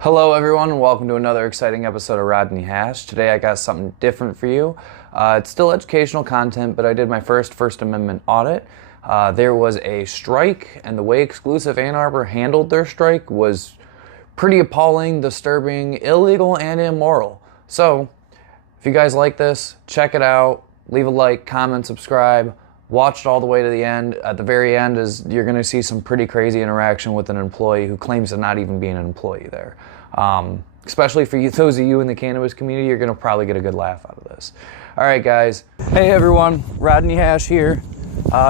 Hello everyone and welcome to another exciting episode of Rodney Hash. Today I got something different for you. It's still educational content, but I did my First Amendment audit. There was a strike, and the way Exclusive Ann Arbor handled their strike was pretty appalling, disturbing, illegal, and immoral. So, if you guys like this, check it out. Leave a like, comment, subscribe. Watch it all the way to the end. At the very end you're going to see some pretty crazy interaction with an employee who claims to not even be an employee there. Especially for you, those of you in the cannabis community, you're going to probably get a good laugh out of this. All right, guys. Hey, everyone. Rodney Hash here.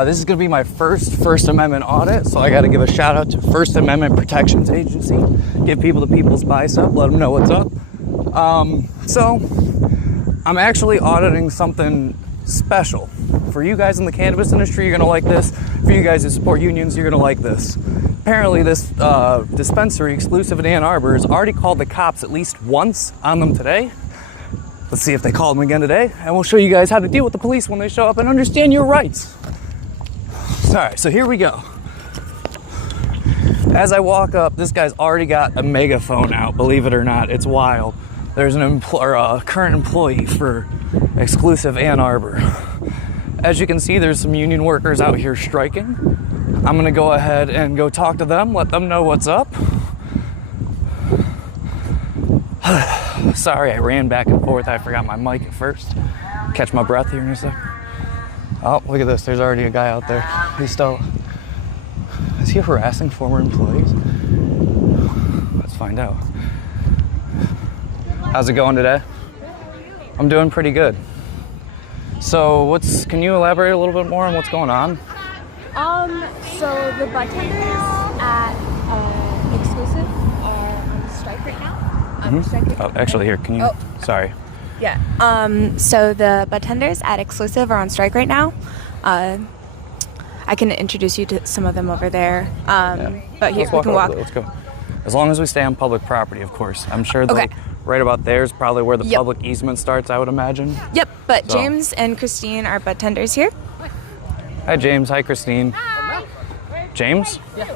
This is going to be my First Amendment audit, so I got to give a shout out to First Amendment Protections Agency. Give people the people's bicep, let them know what's up. So, I'm actually auditing something special. For you guys in the cannabis industry, you're going to like this. For you guys who support unions, you're going to like this. Apparently, this dispensary exclusive in Ann Arbor has already called the cops at least once on them today. Let's see if they call them again today, and we'll show you guys how to deal with the police when they show up and understand your rights. All right, so here we go. As I walk up, this guy's already got a megaphone out, believe it or not. It's wild. There's a current employee for exclusive Ann Arbor. As you can see, there's some union workers out here striking. I'm gonna go ahead and go talk to them, let them know what's up. Sorry, I ran back and forth. I forgot my mic at first. Catch my breath here in a sec. Oh, look at this. There's already a guy out there. Is he harassing former employees? Let's find out. How's it going today? I'm doing pretty good. So can you elaborate a little bit more on what's going on? So the bartenders at Exclusive are on strike right now. Actually, here, can you? Sorry. Yeah. So the bartenders at Exclusive are on strike right now. I can introduce you to some of them over there. But here, we can walk. Let's go. As long as we stay on public property, of course. I'm sure Okay. Right about there is probably where the public easement starts, I would imagine. Yep, but James and Christine are bartenders here. Hi, James. Hi, Christine. Hi. James? Yeah.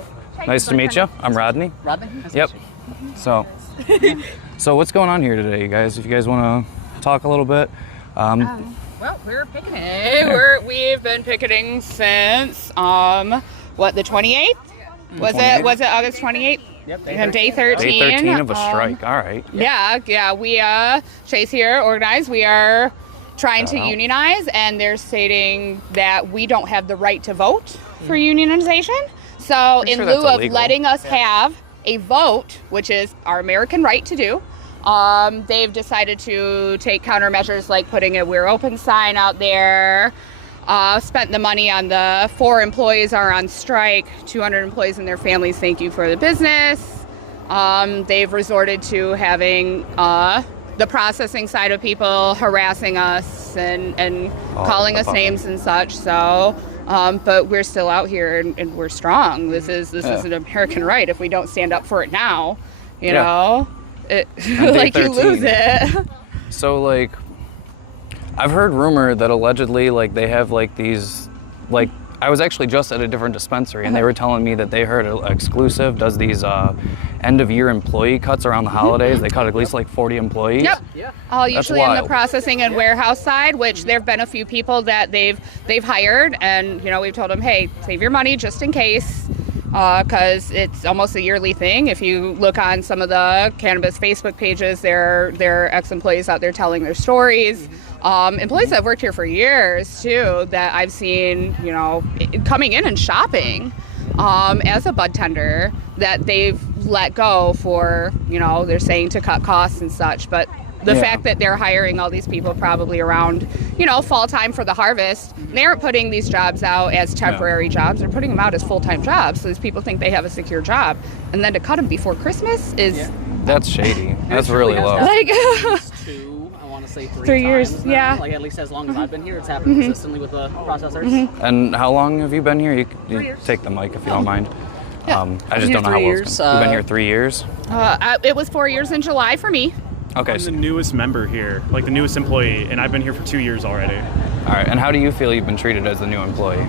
Nice to meet you. I'm Rodney. Rodney? Nice Yep. to meet you. So what's going on here today, you guys? If you guys want to talk a little bit. Well, we're picketing. We've been picketing since the 28th? Was it August 28th? Yep. Day 13. Day 13 of a strike. All right. Yeah. We Chase here organized. We are trying to unionize, and they're stating that we don't have the right to vote for unionization. So in lieu of letting us have a vote, which is our American right to do, they've decided to take countermeasures like putting a "We're Open" sign out there. Spent the money on the 4 employees are on strike, 200 employees and their families, thank you for the business. They've resorted to having the processing side of people harassing us and calling us names and such. So, but we're still out here and we're strong. This is an American right. If we don't stand up for it now, you know, like you lose it. So I've heard rumor that allegedly they have these I was actually just at a different dispensary and they were telling me that they heard Exclusive does these end of year employee cuts around the holidays. They cut at least 40 employees. Yep. Yeah. Usually in the processing and warehouse side, which there've been a few people that they've hired, and we've told them, hey, save your money just in case. Because it's almost a yearly thing. If you look on some of the cannabis Facebook pages, there are ex-employees out there telling their stories. Employees that have worked here for years, too, that I've seen, coming in and shopping as a bud tender that they've let go for, they're saying to cut costs and such. But the fact that they're hiring all these people probably around, fall time for the harvest, they aren't putting these jobs out as temporary jobs. They're putting them out as full-time jobs. So these people think they have a secure job. And then to cut them before Christmas is... That's shady. That's really low. I want to say 3 years, times now. yeah. At least as long as I've been here, it's happened consistently with the processors. And how long have you been here? You take the mic if you don't mind. I just don't know how well it's been. You've been here 3 years? It was 4 years in July for me. Okay. I'm the newest member here, the newest employee, and I've been here for 2 years already. All right, and how do you feel you've been treated as the new employee?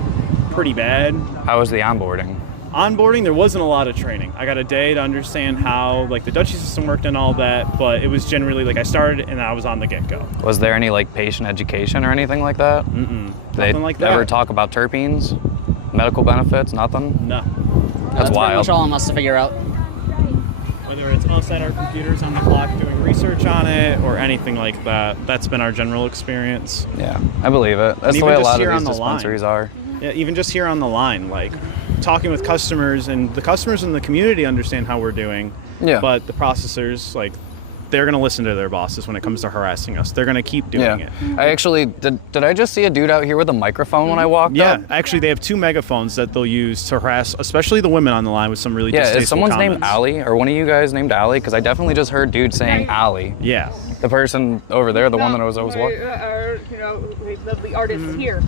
Pretty bad. How was the onboarding? Onboarding, there wasn't a lot of training. I got a day to understand how like the Dutchie system worked and all that, but it was generally like I started and I was on the get-go. Was there any like patient education or anything like that? Nothing like that. Ever talk about terpenes, medical benefits? Nothing. No. That's pretty wild. much all on us to figure out. Whether it's us at our computers on the clock doing research on it or anything like that, that's been our general experience. Yeah, I believe it. That's the way a lot of these dispensaries are. Yeah, even just here on the line, like talking with customers, and the customers in the community understand how we're doing. Yeah. But the processors, like, they're going to listen to their bosses when it comes to harassing us. They're going to keep doing it. I actually, did I just see a dude out here with a microphone when I walked up? Yeah, actually, they have 2 megaphones that they'll use to harass, especially the women on the line with some really distasteful is someone's comments. named Allie? Or one of you guys named Allie? Because I definitely just heard dude saying Allie. Yeah. The person over there, the one that I was walking. The artist here.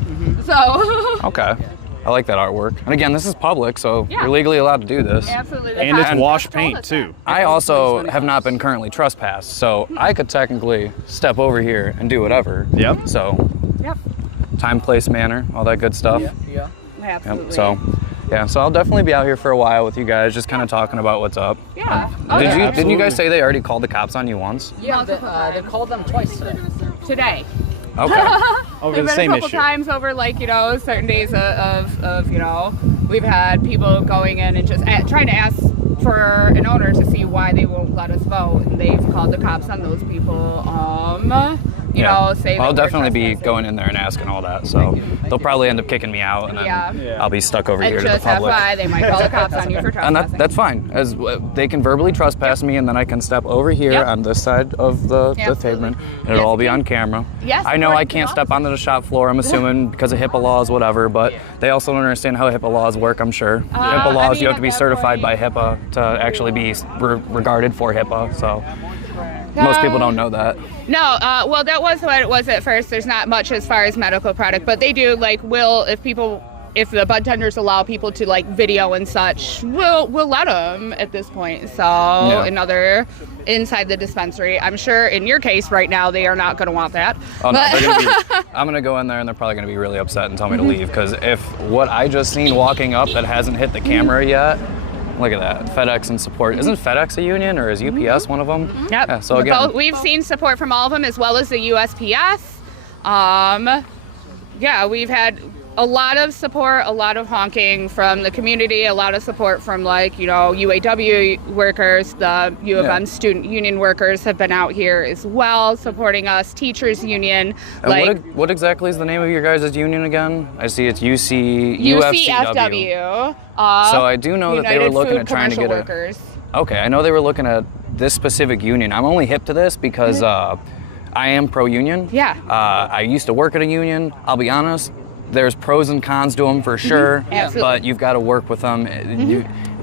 So. Okay. I like that artwork. And again, this is public, so you're legally allowed to do this. Absolutely. And it's wash paint, too. I also have not been currently trespassed, so I could technically step over here and do whatever. Yep. So, time, place, manner, all that good stuff. Yeah. Absolutely. Yep. So I'll definitely be out here for a while with you guys, just kind of talking about what's up. Yeah. Didn't you guys say they already called the cops on you once? Yeah, they called them twice today. Today. Okay. Over the There's same been a couple issue. times over like, certain days of we've had people going in and just trying to ask for an owner to see why they won't let us vote, and they've called the cops on those people. Say I'll that we're definitely be trespassing. going in there and asking all that, so they'll probably end up kicking me out, and then I'll be stuck over here And to the just public. FYI, they might call the cops on you for And trespassing. that's fine, as they can verbally trespass me, and then I can step over here on this side of the pavement, and it'll all be on camera. Yes, I know or I you can't can step onto the shop floor, I'm assuming, because of HIPAA laws, whatever, but they also don't understand how HIPAA laws work, I'm sure. HIPAA laws, you have to be certified by HIPAA to actually be regarded for HIPAA, so most people don't know that. No, well, that was what it was at first. There's not much as far as medical product, but they do if the bud tenders allow people to video and such, we'll let them at this point. So inside the dispensary, I'm sure in your case right now they are not going to want that. Oh no, I'm gonna go in there and they're probably gonna be really upset and tell me to leave, because if what I just seen walking up that hasn't hit the camera yet. Look at that, FedEx and support. Isn't FedEx a union, or is UPS one of them? Yep. Yeah, so again, we've seen support from all of them, as well as the USPS. We've had a lot of support, a lot of honking from the community, a lot of support from UAW workers. The U of M student union workers have been out here as well, supporting us. Teachers union. And what exactly is the name of your guys' union again? I see it's UFCW. So I do know that they were looking at trying to get workers. Okay, I know they were looking at this specific union. I'm only hip to this because I am pro-union. Yeah. I used to work at a union. I'll be honest, there's pros and cons to them for sure, Absolutely. but you've got to work with them.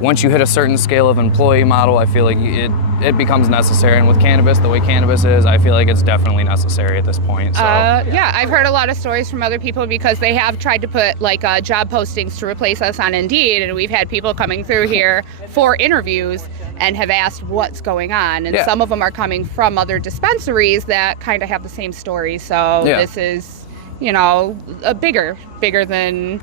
Once you hit a certain scale of employee model, I feel like it becomes necessary. And with cannabis, the way cannabis is, I feel like it's definitely necessary at this point. So. I've heard a lot of stories from other people, because they have tried to put job postings to replace us on Indeed, and we've had people coming through here for interviews and have asked what's going on. And some of them are coming from other dispensaries that kind of have the same story. So this is, a bigger than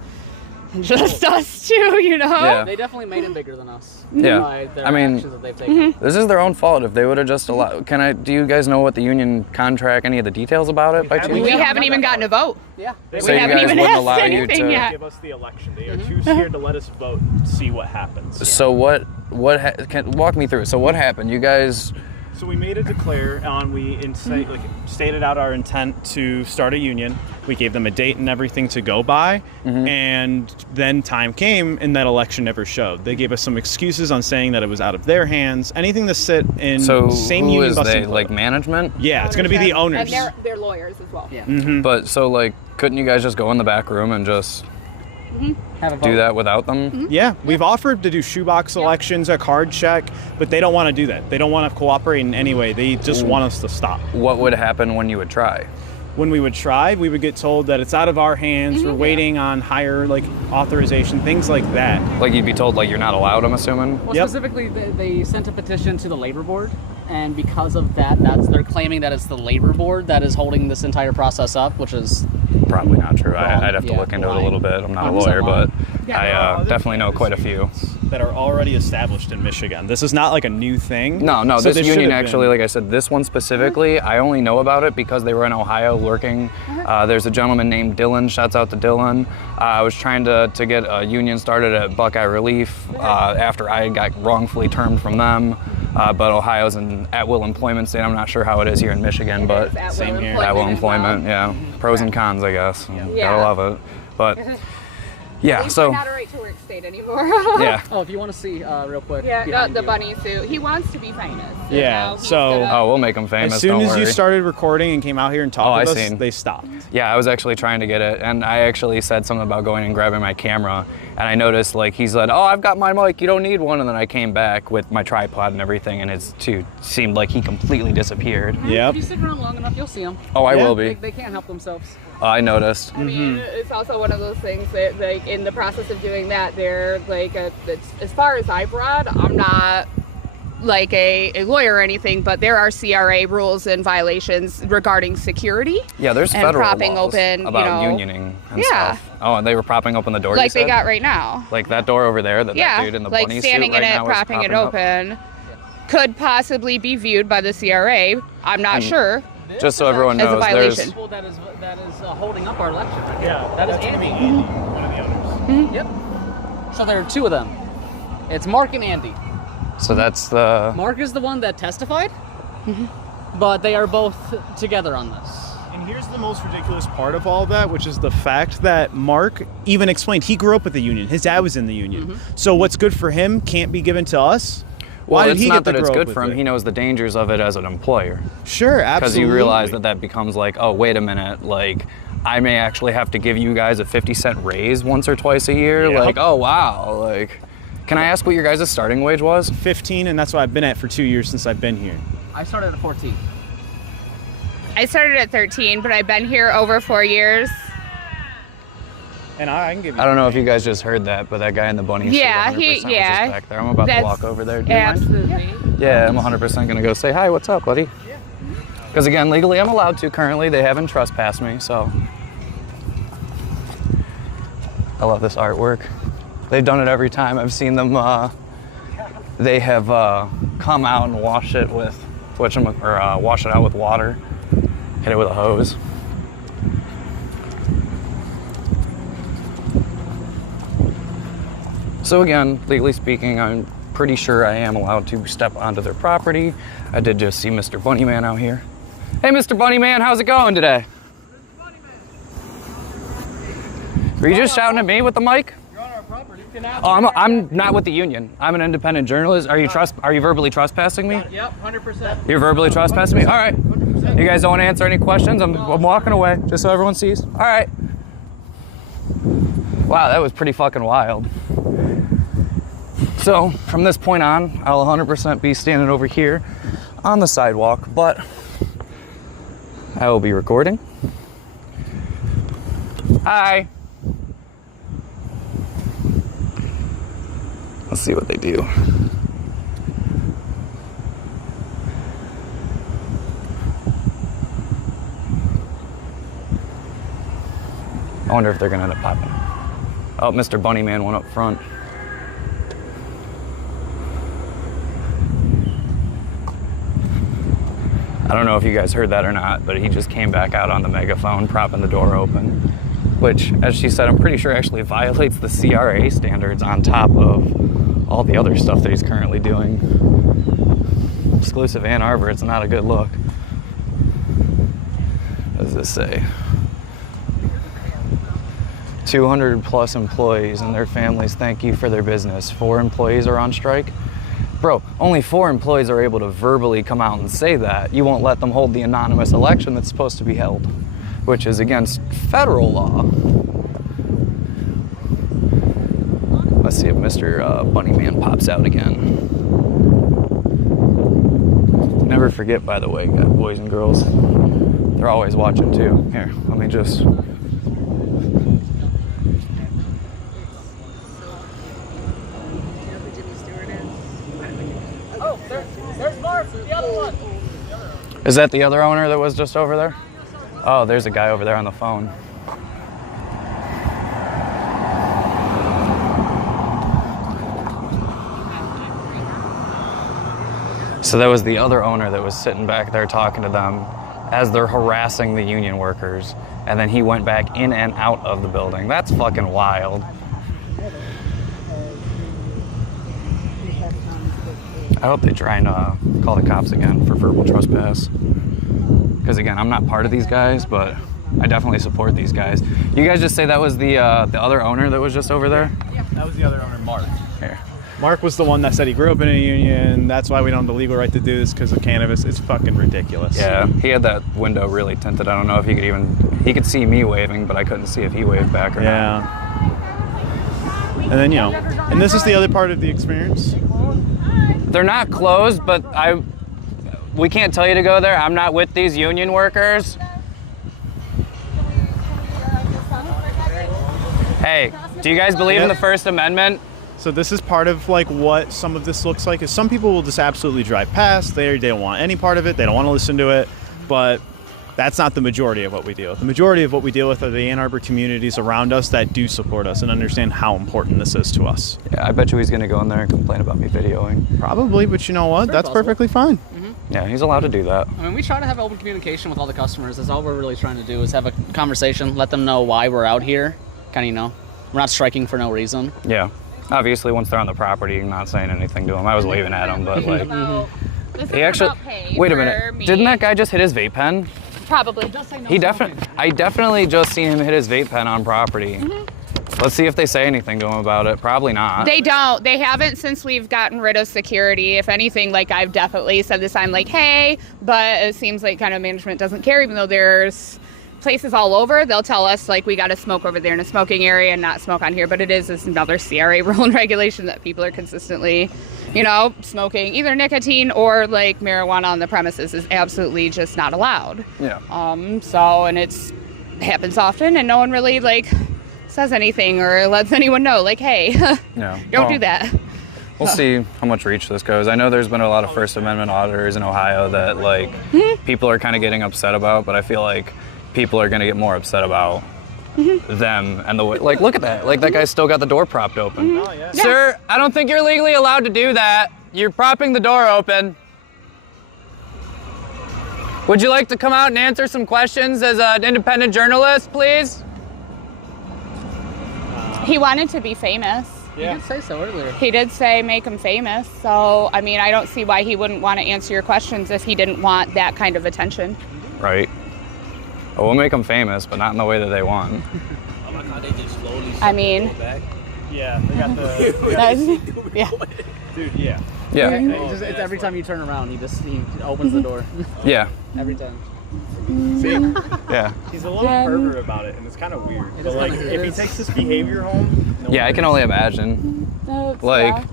just us too, Yeah. They definitely made it bigger than us. Yeah. By their I mean, actions that they've taken. This is their own fault. If they would have just allowed, do you guys know what the union contract, any of the details about it by chance? We haven't even gotten a vote. Yeah. So you haven't guys even wouldn't asked allow you anything to yet. Give us the election. They are too scared to let us vote and see what happens. So walk me through it. So what happened? You guys. So we made a declare on, stated out our intent to start a union. We gave them a date and everything to go by, and then time came and that election never showed. They gave us some excuses on saying that it was out of their hands. Anything to sit in same who union is bus they, employer. like management? Yeah, it's going to be the owners. And they're lawyers as well. Yeah. But so couldn't you guys just go in the back room and just Have a vote. do that without them? Yeah, we've offered to do shoebox elections, a card check, but they don't want to do that. They don't want to cooperate in any way. They just want us to stop. What would happen when you would try? When we would try, we would get told that it's out of our hands. We're waiting on higher authorization, things like that. Like you'd be told you're not allowed, I'm assuming? Well, Yep. specifically, they sent a petition to the labor board, and because of that, they're claiming that it's the labor board that is holding this entire process up, which is probably not true. Wrong. I'd have to look into it a little bit. I'm not a lawyer, but I definitely know quite a few. That are already established in Michigan. This is not like a new thing. No, So this union actually, like I said, this one specifically, I only know about it because they were in Ohio working. There's a gentleman named Dylan, shouts out to Dylan. I was trying to get a union started at Buckeye Relief after I got wrongfully termed from them. But Ohio's an at-will employment state. I'm not sure how it is here in Michigan, but same here. At-will employment, yeah. Pros and cons, I guess. Gotta love it. But yeah, so. We're not a right to work state anymore. Yeah. Oh, if you want to see real quick. Yeah, the BunnySuit. He wants to be famous. Yeah, so Oh, we'll make them famous. as soon don't as worry. you started recording and came out here and talked with us, they stopped. Yeah, I was actually trying to get it, and I actually said something about going and grabbing my camera, and I noticed like he said, "Oh, I've got my mic. You don't need one." And then I came back with my tripod and everything, and it seemed like he completely disappeared. Yep. If you stick around long enough, you'll see them. Oh, I will be. They can't help themselves. I noticed. I mean, it's also one of those things that, like, in the process of doing that, they're like, as far as I've read, I'm not like a lawyer or anything, but there are CRA rules and violations regarding security. Yeah, there's and federal propping laws open, about you know, unioning and Yeah. stuff. Oh, and they were propping open the door. like you said? they got right now. Like that door over there. That dude in the like bunny standing suit in right it, now is propping it up. open, could possibly be viewed by the CRA. I'm not sure. Just so everyone As a knows, violation. People that is holding up our election. Yeah, That is that's gonna be Andy. Andy, one of the owners. Yep. So there are two of them. It's Mark and Andy. So that's the. Mark is the one that testified, but they are both together on this. And here's the most ridiculous part of all that, which is the fact that Mark even explained he grew up with the union. His dad was in the union. So what's good for him can't be given to us. Why Well, did it's he not get that to it's grow up good for with him. it? He knows the dangers of it as an employer. Sure, Because absolutely. you realize that becomes like, oh, wait a minute, like, I may actually have to give you guys a 50-cent raise once or twice a year. Yep. Like, oh, wow. Like, can I ask what your guys' starting wage was? 15, and that's what I've been at for 2 years since I've been here. I started at 14. I started at 13, but I've been here over 4 years. And I can give you. I don't know if you guys just heard that, but that guy in the bunny suit 100% was just back there. I'm about to That's- walk over there. Do you mind? Absolutely. Yeah, I'm 100% going to go say, hi, what's up, buddy? Because, again, legally I'm allowed to currently. They haven't trespassed me, so. I love this artwork. They've done it every time. I've seen them, they have come out and washed it with, wash it out with water, hit it with a hose. So again, legally speaking, I'm pretty sure I am allowed to step onto their property. I did just see Mr. Bunnyman out here. Hey, Mr. Bunnyman, how's it going today? Were you just shouting at me with the mic? You're on our property. You can ask. Oh, I'm not with the union. I'm an independent journalist. Are you verbally trespassing me? Yep, 100%. You're verbally trespassing me? All right. You guys don't want to answer any questions? I'm walking away, just so everyone sees. All right. Wow, that was pretty fucking wild. So, from this point on, I'll 100% be standing over here on the sidewalk, but I will be recording. Hi. Let's see what they do. I wonder if they're gonna end up popping. Oh, Mr. Bunnyman went up front. I don't know if you guys heard that or not, but he just came back out on the megaphone, propping the door open, which, as she said, I'm pretty sure actually violates the CRA standards on top of all the other stuff that he's currently doing. Exclusive Ann Arbor, it's not a good look. What does this say? 200 plus employees and their families thank you for their business. 4 employees are on strike. Bro, only 4 employees are able to verbally come out and say that. You won't let them hold the anonymous election that's supposed to be held, which is against federal law. Let's see if Mr. Bunnyman pops out again. Never forget, by the way, boys and girls, they're always watching too. Here, let me just... Oh, there's Mark, the other one. Is that the other owner that was just over there? Oh, there's a guy over there on the phone. So that was the other owner that was sitting back there talking to them as they're harassing the union workers. And then he went back in and out of the building. That's fucking wild. I hope they try and call the cops again for verbal trespass. Because again, I'm not part of these guys, but I definitely support these guys. You guys just say that was the other owner that was just over there? Yeah, that was the other owner, Mark. Here. Mark was the one that said he grew up in a union. That's why we don't have the legal right to do this because of cannabis. It's fucking ridiculous. Yeah, he had that window really tinted. I don't know if he could see me waving, but I couldn't see if he waved back or not. Yeah. And then, and this is the other part of the experience. They're not closed, but we can't tell you to go there. I'm not with these union workers. Hey, do you guys believe in the First Amendment? So this is part of like what some of this looks like is some people will just absolutely drive past. They don't want any part of it. They don't want to listen to it. But that's not the majority of what we deal with. The majority of what we deal with are the Ann Arbor communities around us that do support us and understand how important this is to us. Yeah, I bet you he's going to go in there and complain about me videoing. Probably, but you know what? That's possible. Perfectly fine. Mm-hmm. Yeah, he's allowed to do that. I mean, we try to have open communication with all the customers. That's all we're really trying to do is have a conversation, let them know why we're out here. Kind of, we're not striking for no reason. Yeah. Obviously, once they're on the property, you're not saying anything to them. I was waving at him, but like... He actually... Wait a minute. Didn't that guy just hit his vape pen? Probably. I definitely just seen him hit his vape pen on property. Mm-hmm. Let's see if they say anything to him about it. Probably not. They don't. They haven't since we've gotten rid of security. If anything, like I've definitely said this, I'm like, hey, but it seems like kind of management doesn't care, even though there's places all over. They'll tell us like we got to smoke over there in a smoking area and not smoke on here, but it is another CRA rule and regulation that people are consistently, smoking either nicotine or like marijuana on the premises is absolutely just not allowed. Yeah. And it's happens often and no one really like says anything or lets anyone know like, hey, don't do that. We'll see how much reach this goes. I know there's been a lot of First Amendment auditors in Ohio that like people are kind of getting upset about, but I feel like people are going to get more upset about them and the way, like, look at that. Like, that guy's still got the door propped open. Oh, yeah. Sir, I don't think you're legally allowed to do that. You're propping the door open. Would you like to come out and answer some questions as an independent journalist, please? He wanted to be famous. Yeah. He did say so earlier. He did say make him famous. So, I mean, I don't see why he wouldn't want to answer your questions if he didn't want that kind of attention. Right. Well, we'll make them famous, but not in the way that they want. I mean... Yeah, they got the... yeah. Dude, yeah. Yeah. It's every time you turn around, he opens the door. Yeah. Every time. See? Yeah. He's a little pervert about it, and it's kind of weird. But like, if he takes this behavior home... Yeah, I can only imagine. Like,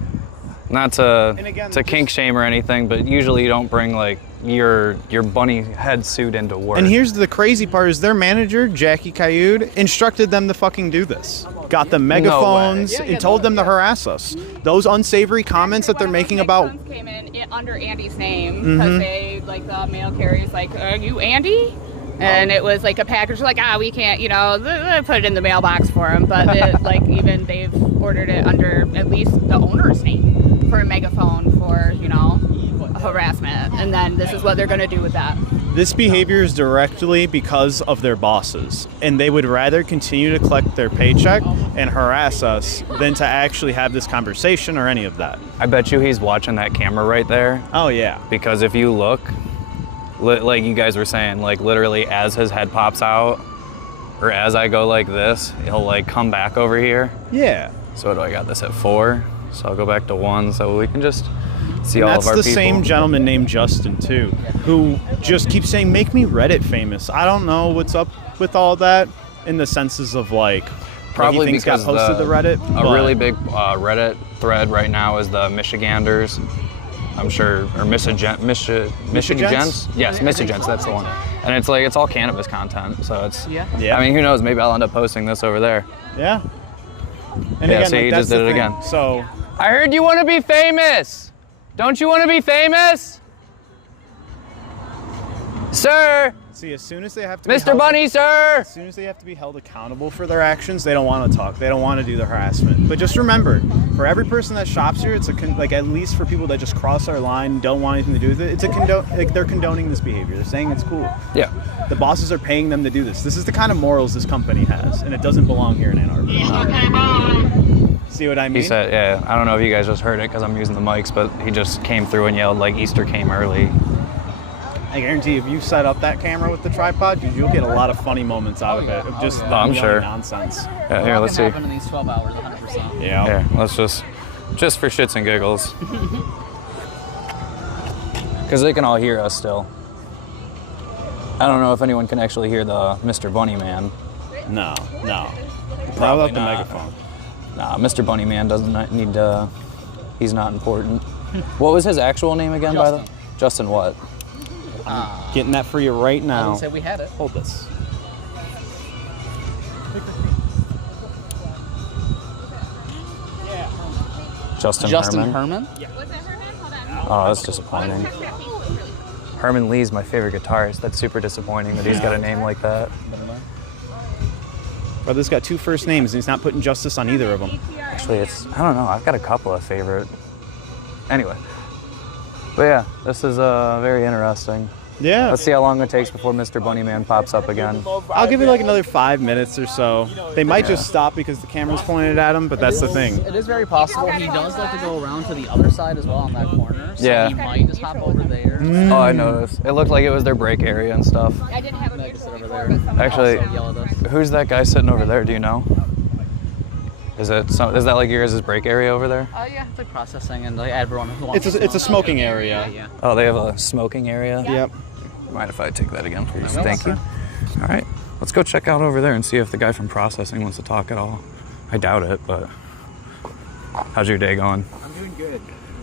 not to kink shame or anything, but usually you don't bring, like, your bunny head suit into work. And here's the crazy part is their manager, Jackie Cayude, instructed them to fucking do this. Got them megaphones and told them to harass us. Those unsavory comments that they're making about... came in under Andy's name because they, like, the mail carrier's like, are you Andy? And it was like a package like, we can't, put it in the mailbox for him. But like even they've ordered it under at least the owner's name for a megaphone for, harassment. And then this is what they're going to do with that. This behavior is directly because of their bosses. And they would rather continue to collect their paycheck and harass us than to actually have this conversation or any of that. I bet you he's watching that camera right there. Oh, yeah. Because if you look... like you guys were saying, like literally as his head pops out or as I go like this, he'll like come back over here. Yeah. So what do I got this at 4? So I'll go back to 1 so we can just see all of our people. That's the same gentleman named Justin too, who just keeps saying, make me Reddit famous. I don't know what's up with all that in the senses of like, probably because got posted to Reddit. A really big Reddit thread right now is the Michiganders. I'm sure, or Michigents? Yes, Michigents, that's the one. And it's like, it's all cannabis content, so it's, I mean, who knows, maybe I'll end up posting this over there. Yeah. And yeah, again, see, like, he that's just did the it thing. again. So. I heard you want to be famous. Don't you want to be famous? Sir! See, as soon as they have to Mr. Bunny, sir! As soon as they have to be held accountable for their actions, they don't want to talk. They don't want to do the harassment. But just remember, for every person that shops here, it's like at least for people that just cross our line, don't want anything to do with it, it's they're condoning this behavior. They're saying it's cool. Yeah. The bosses are paying them to do this. This is the kind of morals this company has, and it doesn't belong here in Ann Arbor. See what I mean? He said, yeah, I don't know if you guys just heard it because I'm using the mics, but he just came through and yelled like Easter came early. I guarantee if you set up that camera with the tripod, you'll get a lot of funny moments out of it. Of just I'm sure. Nonsense. Yeah, here, let's see. Happen in these 12 hours, 100%. Yeah. Here, let's just for shits and giggles. Because they can all hear us still. I don't know if anyone can actually hear the Mr. Bunny Man. No. Probably Without the not. megaphone. Nah, Mr. Bunny Man doesn't need to. He's not important. What was his actual name again, by the way? Justin what? Getting that for you right I now. would say we had it. Hold this. Justin Herman. Herman? Oh, that's disappointing. Herman Lee's my favorite guitarist. That's super disappointing that he's got a name like that. Brother's got 2 first names, and he's not putting justice on either of them. Actually, I don't know. I've got a couple of favorite. Anyway. But yeah, this is very interesting. Yeah. Let's see how long it takes before Mr. Bunnyman pops up again. I'll give it like another 5 minutes or so. They might just stop because the camera's pointed at him, but that's the thing. It is very possible. He does like to go around to the other side as well on that corner. So Yeah. he might just hop over there. Oh, I noticed. It looked like it was their break area and stuff. I didn't have a Like, big sit folder over for there. it, but Actually, Also yell at us. who's that guy sitting over there? Do you know? Is that like yours' break area over there? Yeah, it's like processing and like everyone who wants It's a smoking area. Yeah. Oh, they have a smoking area? Yep. Mind if I take that again, please? Thank you. All right, let's go check out over there and see if the guy from processing wants to talk at all. I doubt it, but how's your day going? I'm doing good.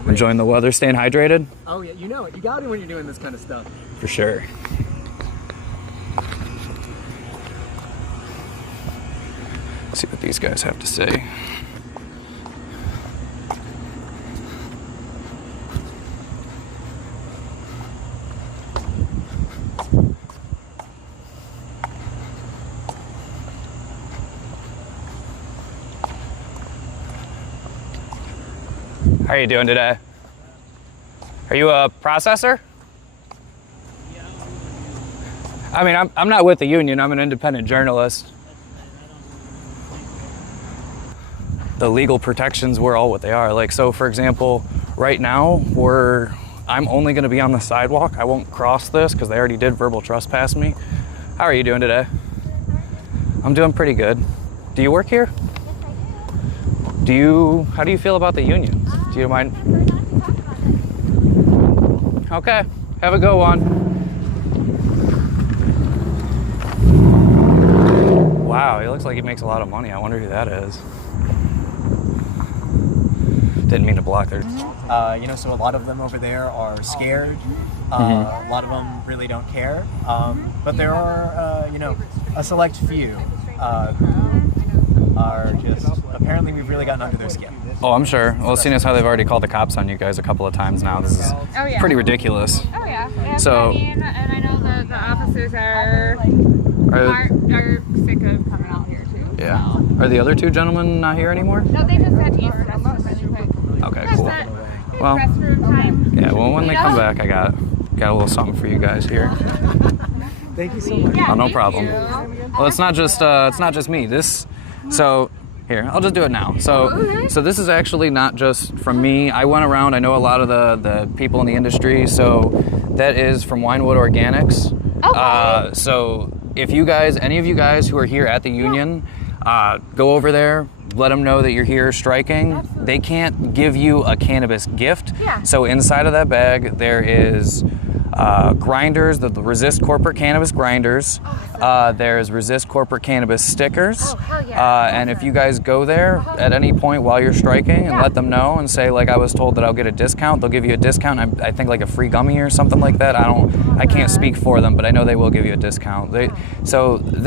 Enjoying the weather, staying hydrated? Oh yeah, you know it. You got it when you're doing this kind of stuff. For sure. Let's see what these guys have to say. How are you doing today? Are you a processor? I mean, I'm not with the union. I'm an independent journalist. The legal protections were all what they are. Like, so for example, right now I'm only going to be on the sidewalk. I won't cross this because they already did verbal trespass me. How are you doing today? I'm doing pretty good. Do you work here? How do you feel about the unions? Do you mind? Okay, have a good one. Wow, he looks like he makes a lot of money. I wonder who that is. Didn't mean to block their... So a lot of them over there are scared. A lot of them really don't care. But there are, a select few who are just, apparently we've really gotten under their skin. Oh, I'm sure. Well, seeing as how they've already called the cops on you guys a couple of times now, this is pretty ridiculous. Oh yeah. So- I mean, and I know that the officers are sick of coming out here too. Yeah. Are the other two gentlemen not here anymore? No, they just had to use the restroom really quick. Okay, That's cool. it. Well, Restroom time. yeah, well, when they come back, I got a little something for you guys here. Thank you so much. Yeah, Oh, no thank problem. you. Well, it's not just me. Here, I'll just do it now. So this is actually not just from me. I went around, I know a lot of the people in the industry, so that is from Winewood Organics. Okay. So if any of you guys who are here at the union, go over there, let them know that you're here striking. Absolutely. They can't give you a cannabis gift. Yeah. So inside of that bag, there is grinders, the Resist Corporate Cannabis grinders. There's Resist Corporate Cannabis stickers. Oh, hell yeah. And if you guys go there at any point while you're striking and let them know and say, like, I was told that I'll get a discount, they'll give you a discount. I think like a free gummy or something like that. I can't speak for them, but I know they will give you a discount. They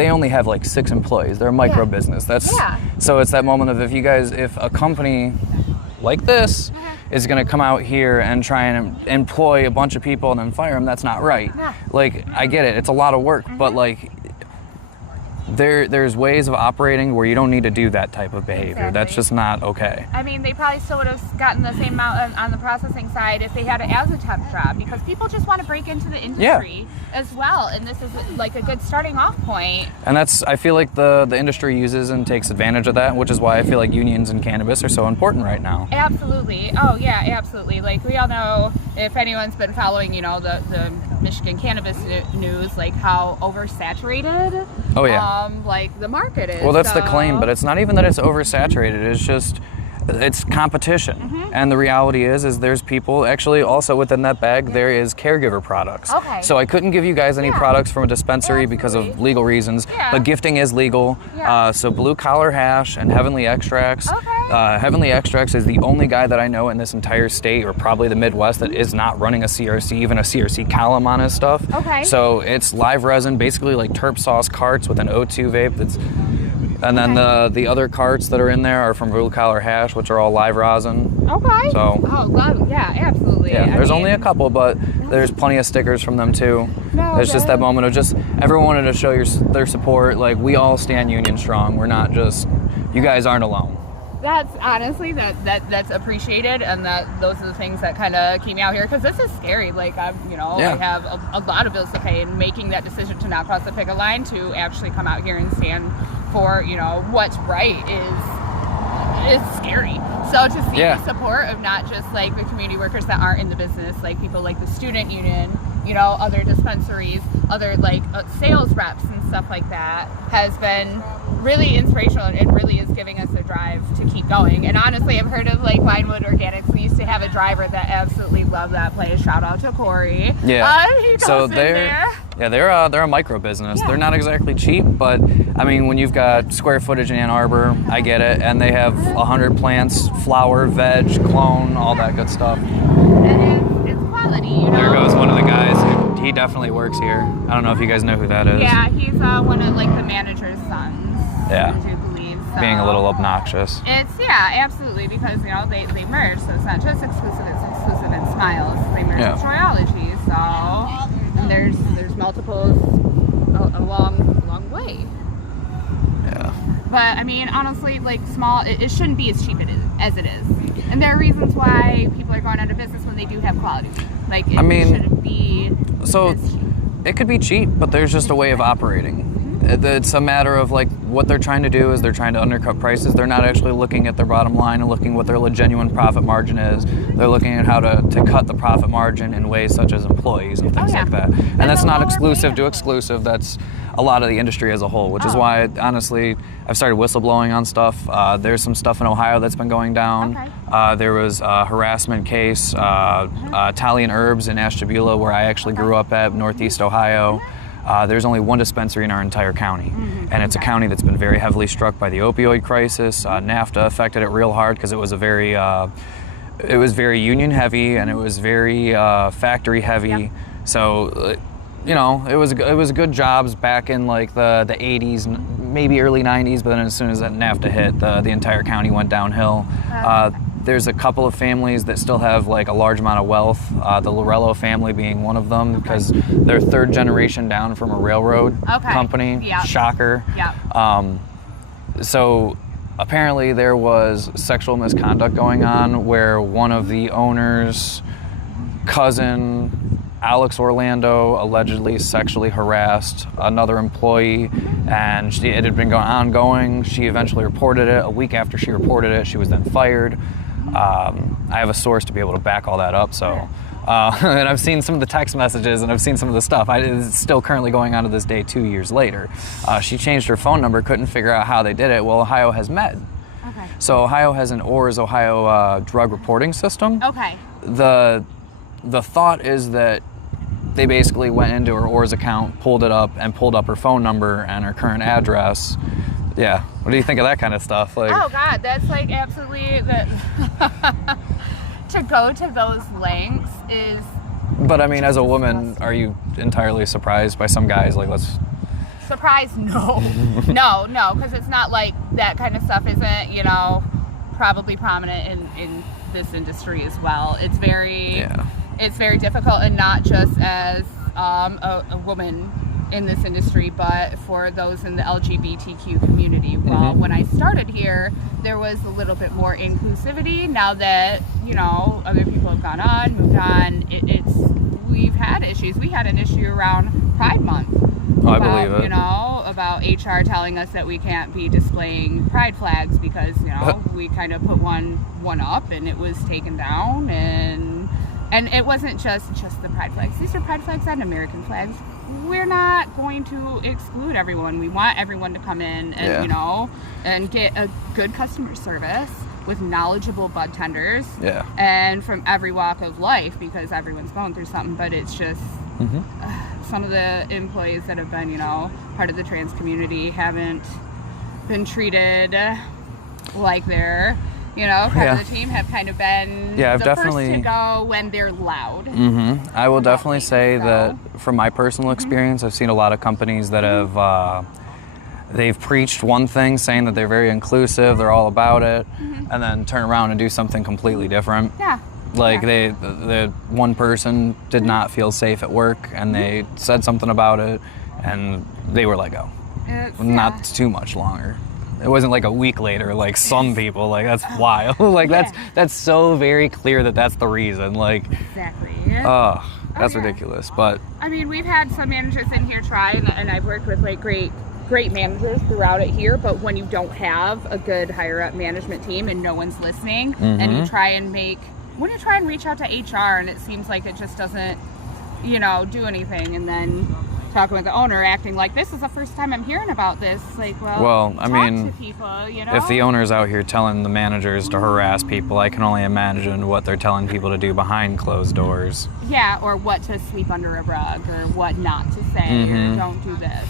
only have like 6 employees. They're a micro business. So it's that moment of if a company like this is going to come out here and try and employ a bunch of people and then fire them. That's not right. Yeah. Like, I get it. It's a lot of work, but like, there's ways of operating where you don't need to do that type of behavior. Exactly. That's just not okay. I mean, they probably still would have gotten the same amount on the processing side if they had it as a temp job, because people just want to break into the industry as well, and this is like a good starting off point. And that's, I feel like the industry uses and takes advantage of that, which is why I feel like unions in cannabis are so important right now. Absolutely. Oh yeah, absolutely. Like, we all know, if anyone's been following, you know, the Michigan cannabis news, like how oversaturated like the market is. Well, that's the claim, but it's not even that it's oversaturated. It's just, it's competition. And the reality is there's people, actually also within that bag, there is caregiver products. Okay. So I couldn't give you guys any products from a dispensary because of legal reasons, but gifting is legal. So Blue Collar Hash and Heavenly Extracts. Heavenly Extracts is the only guy that I know in this entire state, or probably the Midwest, that is not running a CRC, even a CRC column on his stuff. So it's live resin, basically like terp sauce carts with an O2 vape that's. And then the other carts that are in there are from Blue Collar Hash, which are all live rosin. Okay. So. Oh, love, yeah, absolutely. Yeah, there's only a couple, but there's plenty of stickers from them too. It's just that moment of just everyone wanted to show their support. Like, we all stand union strong. We're not just, you guys aren't alone. That's honestly that's appreciated, and those are the things that kind of keep me out here, because this is scary. Like, I have a lot of bills to pay, and making that decision to not cross the picket line to actually come out here and stand for, you know, what's right is scary. So to see the support of not just like the community workers that aren't in the business, like people like the student union, you know, other dispensaries, other like sales reps and stuff like that, has been really inspirational, and really is giving us a drive to keep going. And honestly, I've heard of like Vinewood Organics. We used to have a driver that absolutely loved that place. Shout out to Corey. He so goes in there. they're a micro business. They're not exactly cheap, but I mean, when you've got square footage in Ann Arbor, I get it, and they have 100 plants, flower, veg, clone, all that good stuff. And it's quality, you know. There goes one of the guys. He definitely works here. I don't know if you guys know who that is. Yeah, he's one of like the manager's sons. Yeah. I do believe. So Being a little obnoxious. It's absolutely, because you know they merge, so it's not just exclusive. It's exclusive and Smiles. They merge with Royology, so and there's multiples a long way. Yeah. But I mean, honestly, like small, it shouldn't be as cheap as it is, and there are reasons why people are going out of business when they do have quality. Like, it shouldn't be. So it could be cheap, but there's just a way of operating. It's a matter of like what they're trying to do is they're trying to undercut prices. They're not actually looking at their bottom line and looking what their genuine profit margin is. They're looking at how to cut the profit margin in ways such as employees and things like that. And that's not exclusive to exclusive. That's a lot of the industry as a whole, which is why, honestly, I've started whistleblowing on stuff. There's some stuff in Ohio that's been going down. There was a harassment case, Italian Herbs in Ashtabula, where I actually grew up at, Northeast Ohio. There's only one dispensary in our entire county, and it's a county that's been very heavily struck by the opioid crisis. NAFTA affected it real hard because it was very union heavy, and it was very factory heavy. So, you know, it was good jobs back in like the 80s, maybe early 90s. But then as soon as that NAFTA hit, the entire county went downhill. There's a couple of families that still have like a large amount of wealth, the Lorello family being one of them, because they're third generation down from a railroad company. Shocker. So apparently there was sexual misconduct going on where one of the owners' cousin, Alex Orlando, allegedly sexually harassed another employee, and it had been ongoing. She eventually reported it. A week after she reported it, she was then fired. I have a source to be able to back all that up, so. And I've seen some of the text messages, and I've seen some of the stuff. It's still currently going on to this day 2 years later. She changed her phone number, couldn't figure out how they did it. Well, Ohio has Med. So Ohio has an ORS, Ohio drug reporting system. The thought is that they basically went into her ORS account, pulled it up, and pulled up her phone number and her current address. Yeah. What do you think of that kind of stuff? Like, oh God, that's like absolutely to go to those lengths is. But I mean, as a woman, are you entirely surprised by some guys? Like, Surprised? No, no, because it's not like that kind of stuff isn't, you know, probably prominent in this industry as well. It's very difficult, and not just as a woman in this industry, but for those in the LGBTQ community. Well, when I started here, there was a little bit more inclusivity. Now that, you know, other people have gone on, moved on, we've had issues. We had an issue around Pride Month. I believe it. You know, about HR telling us that we can't be displaying pride flags because, you know, we kind of put one up and it was taken down, and it wasn't just the pride flags. These are pride flags and American flags. We're not going to exclude everyone. We want everyone to come in and, you know, and get a good customer service with knowledgeable bud tenders. Yeah. And from every walk of life, because everyone's going through something, but it's just some of the employees that have been, you know, part of the trans community haven't been treated like they're, you know, part of the team, have kind of been I've the definitely first to go when they're loud. I will definitely say that from my personal experience, I've seen a lot of companies that have they've preached one thing, saying that they're very inclusive, they're all about it, and then turn around and do something completely different. Yeah. Like the one person did not feel safe at work, and they said something about it, and they were let go. Not too much longer. It wasn't like a week later, like some people. Like, that's wild. Like, that's so very clear that that's the reason. Like, exactly. That's ridiculous. But I mean, we've had some managers in here try, and I've worked with like great managers throughout it here. But when you don't have a good higher up management team and no one's listening, and you try and reach out to HR, and it seems like it just doesn't, you know, do anything, and then talking with the owner, acting like this is the first time I'm hearing about this. Like, well, I mean, to people, you know? If the owner's out here telling the managers to harass people, I can only imagine what they're telling people to do behind closed doors. Yeah, or what to sweep under a rug, or what not to say, or don't do this,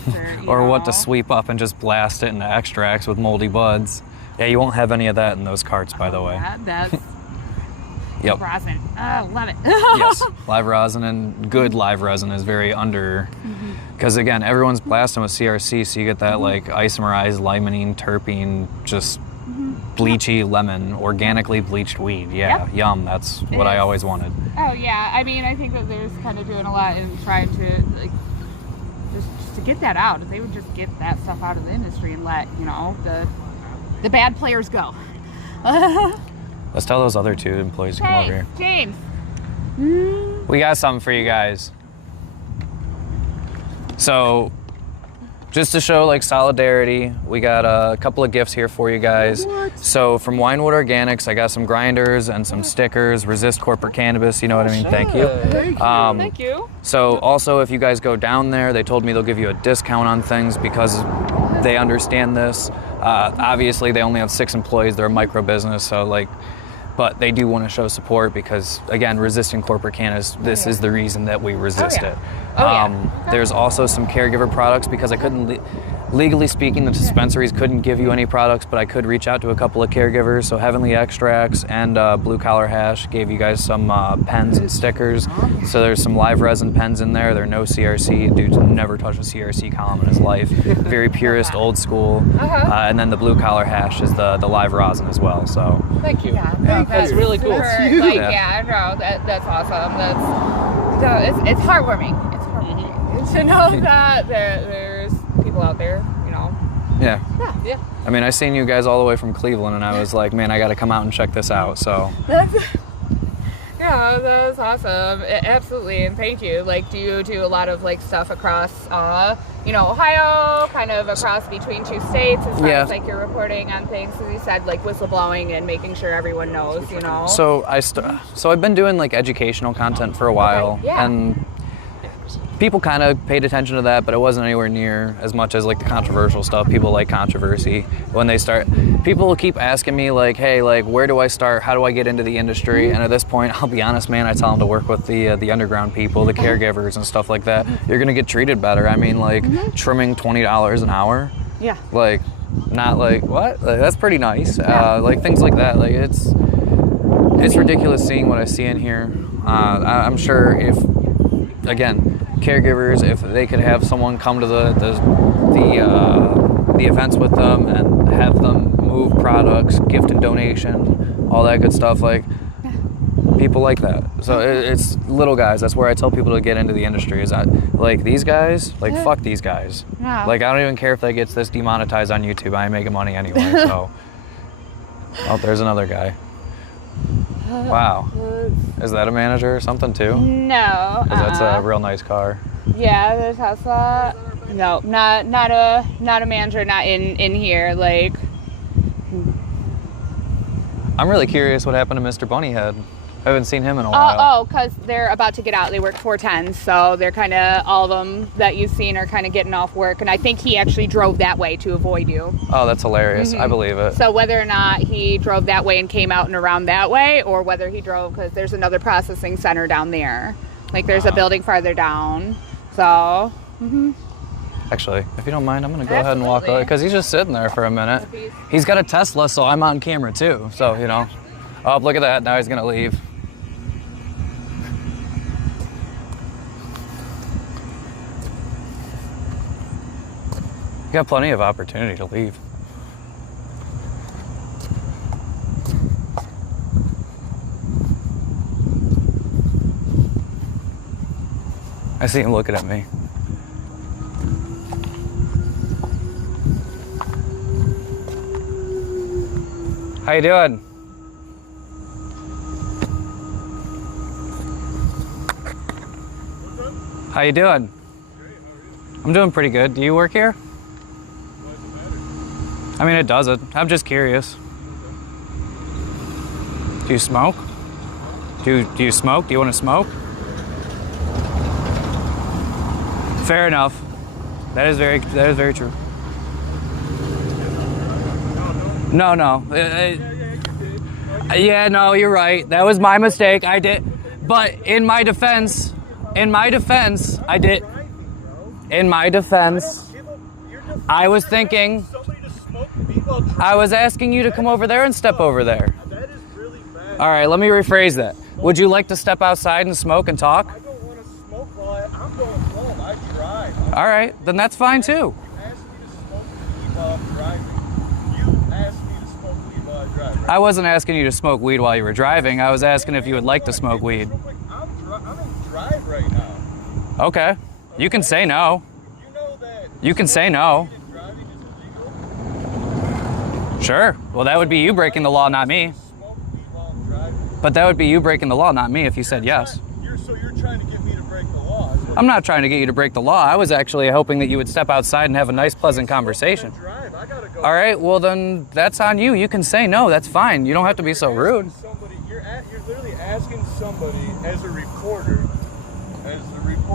or what to sweep up and just blast it into extracts with moldy buds. Yeah, you won't have any of that in those carts, by the way. Yeah, that's Yep. rosin. Oh, love it. Yes, live rosin, and good live resin is very under, because again, everyone's blasting with CRC, so you get that like isomerized limonene, terpene, just bleachy lemon, organically bleached weed. Yeah, yum. That's what I always wanted. Oh yeah, I mean, I think that there's kind of doing a lot in trying to like just to get that out. If they would just get that stuff out of the industry and let, you know, the bad players go. Let's tell those other two employees to come over here. James. We got something for you guys. So, just to show like solidarity, we got a couple of gifts here for you guys. So from Winewood Organics, I got some grinders and some stickers. Resist corporate cannabis, you know what I mean? Thank you. Thank you. So also, if you guys go down there, they told me they'll give you a discount on things because they understand this. Obviously, they only have 6 employees. They're a micro business, so like, but they do want to show support because, again, resisting corporate cannabis, this is the reason that we resist it. There's also some caregiver products because I couldn't, legally speaking, the dispensaries couldn't give you any products, but I could reach out to a couple of caregivers. So Heavenly Extracts and Blue Collar Hash gave you guys some pens and stickers. So there's some live resin pens in there. They're no CRC. Dude's never touched a CRC column in his life. Very purist, old school. And then the Blue Collar Hash is the live rosin as well. So thank you. Yeah, that's really cool. That's awesome. It's heartwarming. It's heartwarming to know that there's people out there, you know. Yeah. Yeah. I mean, I seen you guys all the way from Cleveland, and I was like, man, I got to come out and check this out. So. Yeah, that's awesome. Absolutely, and thank you. Like, do you do a lot of like stuff across, you know, Ohio, kind of across between 2 states, as far as like you're reporting on things? As you said, like whistleblowing and making sure everyone knows, you know. So I've been doing like educational content for a while, and people kind of paid attention to that, but it wasn't anywhere near as much as like the controversial stuff. People like controversy. When they start, people will keep asking me like, hey, like, where do I start? How do I get into the industry? And at this point, I'll be honest, man, I tell them to work with the underground people, the caregivers and stuff like that. You're gonna get treated better. I mean, like trimming $20 an hour. Yeah. Like, not like, what? Like, that's pretty nice. Like things like that. Like it's ridiculous seeing what I see in here. I'm sure if, again, caregivers, if they could have someone come to the events with them and have them move products, gift and donation, all that good stuff, like People like that. So it's little guys. That's where I tell people to get into the industry. Is that like these guys? Like fuck these guys. Yeah. Like I don't even care if that gets this demonetized on YouTube. I ain't making money anyway. So. Oh, there's another guy. Wow. Is that a manager or something too? No. 'Cause that's a real nice car. Yeah, there's Tesla. No, not a manager. Not in here. Like. I'm really curious what happened to Mr. Bunnyhead. I haven't seen him in a while. Because they're about to get out. They work 410s, so they're kind of, all of them that you've seen are kind of getting off work. And I think he actually drove that way to avoid you. Oh, that's hilarious. I believe it. So whether or not he drove that way and came out and around that way, or whether he drove, because there's another processing center down there. Like there's a building farther down. So, Actually, if you don't mind, I'm going to go ahead and walk over because he's just sitting there for a minute. He's got a Tesla, so I'm on camera too. So, you know. Oh, look at that. Now he's going to leave. You got plenty of opportunity to leave. I see him looking at me. How you doing? How you doing? I'm doing pretty good. Do you work here? I mean, it doesn't. I'm just curious. Do you smoke? Do you smoke? Do you want to smoke? Fair enough. That is very true. No. Yeah, no, you're right. That was my mistake. I did. But in my defense, I did. In my defense, I was thinking, I was asking you to come over there and step over there. That is really bad. All right, let me rephrase that. Would you like to step outside and smoke and talk? I don't want to smoke while I'm going home. I drive. All right, then that's fine too. You asked me to smoke weed while I'm driving. You asked me to smoke weed while I drive, right? I wasn't asking you to smoke weed while you were driving. I was asking if you would like to smoke weed. Real quick, I'm in drive right now. Okay, you can say no. You know that You can say no. weed and driving is illegal? Sure. Well, that would be you breaking the law, not me. Smoke weed while I'm driving? But that would be you breaking the law, not me, if you said yes. So you're trying to get me to break the law. is what I'm not trying to get you to break the law. I was actually hoping that you would step outside and have a nice, pleasant conversation. drive. I gotta go. All right, well then that's on you. You can say no, that's fine. You don't have to be so rude. You're literally asking somebody as a reporter.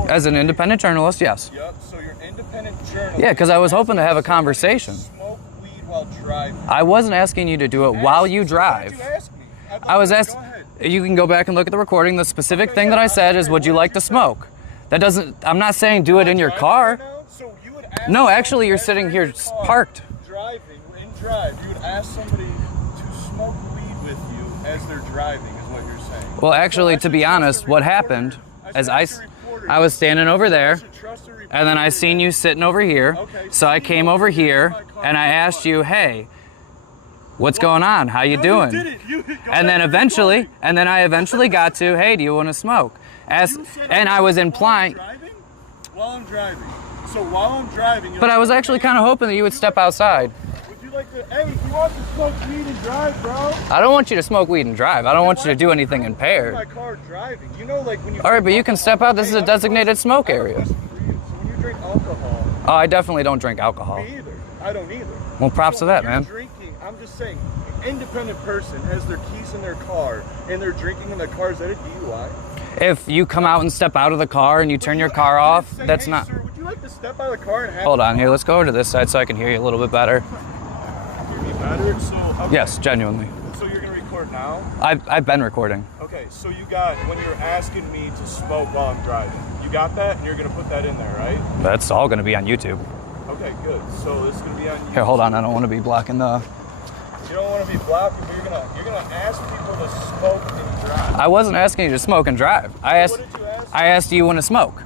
As an independent journalist, yes. Yep, so you're an independent journalist. Yeah, because I was hoping to have a conversation. Smoke weed while driving. I wasn't asking you to do it while you drive. Why'd you ask me? I was Go asked, ahead. you can go back and look at the recording. The specific thing that I said is, would you like to smoke? That doesn't, I'm not saying do it in your Driving car. right now? So you would ask No, actually somebody you're as sitting you're here in the car, parked. Driving, in drive, you would ask somebody to smoke weed with you as they're driving, is what you're saying. Well, actually, to be honest, what happened is I was standing over there, and then I seen you sitting over here, so I came over here, and I asked you, hey, what's going on? How you doing? And then I eventually got to, hey, do you want to smoke? And I was implying, While I'm driving. So while I'm driving, but I was actually kind of hoping that you would step outside. would you like to, hey, you want to smoke weed and drive, bro? I don't want you to smoke weed and drive. I don't want you to do anything My impaired. car driving. You know, like when you. All right, but you can step out. This is a designated smoke I have a area. question for you. So when you drink alcohol, Oh, I definitely don't drink alcohol. me either. I don't either. Well, props to that, when man. you're drinking, I'm just saying, an independent person has their keys in their car and they're drinking in their car. Is that a DUI? If you come out and step out of the car and you turn your car off, Say, that's hey, not. Sir, would you like to step out of the car and have? Hold on here. Let's go over to this side so I can hear you a little bit better. Hear me better? So okay. Yes, genuinely. So you're gonna record now? I've been recording. Okay. So you got when you're asking me to smoke while I'm driving. You got that, and you're gonna put that in there, right? That's all going to be on YouTube. Okay, good. So this is gonna be on you. Here, hold on. I don't want to be blocking the. You don't want to be blocking, but you're gonna ask people to smoke and drive. I wasn't asking you to smoke and drive. I asked. What did you ask? I asked, do you want to smoke?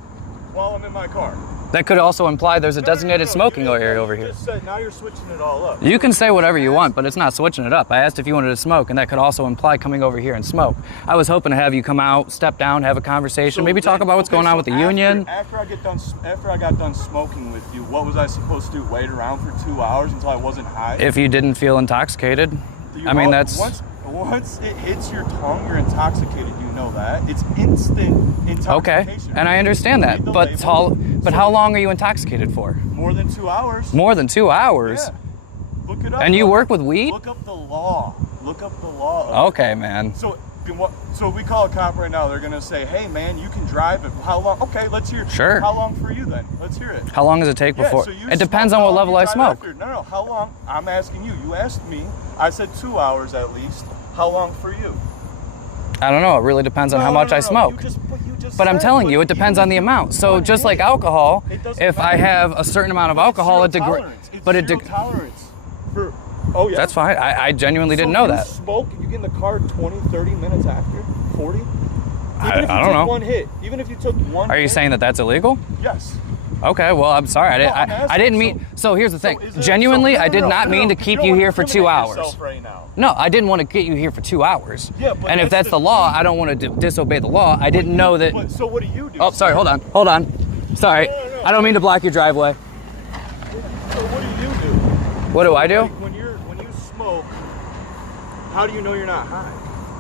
while I'm in my car. That could also imply there's a designated smoking area over here. Just said, now you're switching it all up. You can say whatever you want, but it's not switching it up. I asked if you wanted to smoke, and that could also imply coming over here and smoke. I was hoping to have you come out, step down, have a conversation, maybe talk about what's going on with the union. After I got done smoking with you, what was I supposed to do? Wait around for 2 hours until I wasn't high? If you didn't feel intoxicated. I mean, that's... Once it hits your tongue, you're intoxicated. You know that. It's instant intoxication. Okay, and I understand that. But how long are you intoxicated for? More than 2 hours. More than 2 hours? Yeah. Look it up. And you work with weed? Look up the law. Look up the law. Okay, man. So we call a cop right now. They're gonna say, "Hey, man, you can drive it. How long?" Okay, let's hear. Sure. How long for you then? Let's hear it. How long does it take before? So it depends on what level I smoke. No. How long? I'm asking you. You asked me. I said 2 hours at least. How long for you? I don't know. It really depends on how much I smoke. But I'm telling you, it depends on the amount. So just like alcohol, if I have a certain amount of alcohol, it degrades. But it tolerance for. Oh yeah. That's fine. I genuinely didn't know that. Smoke. You get in the car 20, 30 minutes after. 40. I don't know. One hit. Even if you took one. Are you saying that that's illegal? Yes. Okay, well, I'm sorry. I didn't mean. So here's the thing. Genuinely, I did not mean to keep you here for 2 hours. No, I didn't want to get you here for 2 hours. Yeah, but and if that's the law, I don't want to disobey the law. I didn't know that. So what do you do? Oh, sorry. Hold on. Sorry. No. I don't mean to block your driveway. So what do you do? What do I do? Like when you smoke, how do you know you're not high?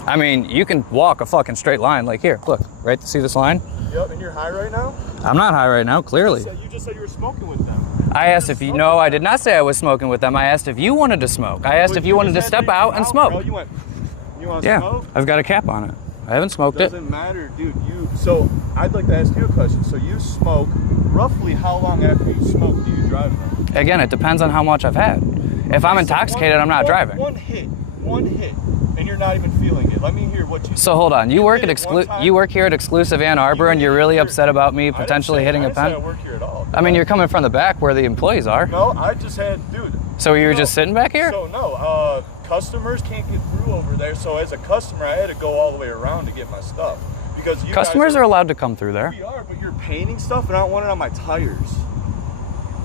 I mean, you can walk a fucking straight line. Like here, look, right? See this line? Yep, and you're high right now? I'm not high right now, clearly. You just said you were smoking with them. I asked if you, no, I did not say I was smoking with them. I asked if you wanted to smoke. I asked if you wanted to step out and smoke. Bro, you want to smoke? I've got a cap on it. I haven't smoked it. Doesn't matter, dude. So I'd like to ask you a question. So you smoke, roughly how long after you smoke do you drive then? Again, it depends on how much I've had. If I'm intoxicated, I'm not driving. One hit, and you're not even feeling it. Let me hear what you. So hold on, you work here at Exclusive Ann Arbor, and you're really upset about me potentially hitting a pen? I didn't say I work here at all. I mean, you're coming from the back where the employees are. No, I just had, dude. So you were just sitting back here? So no, customers can't get through over there. So as a customer, I had to go all the way around to get my stuff because you customers are allowed to come through there. We are, but you're painting stuff, and I don't want it on my tires.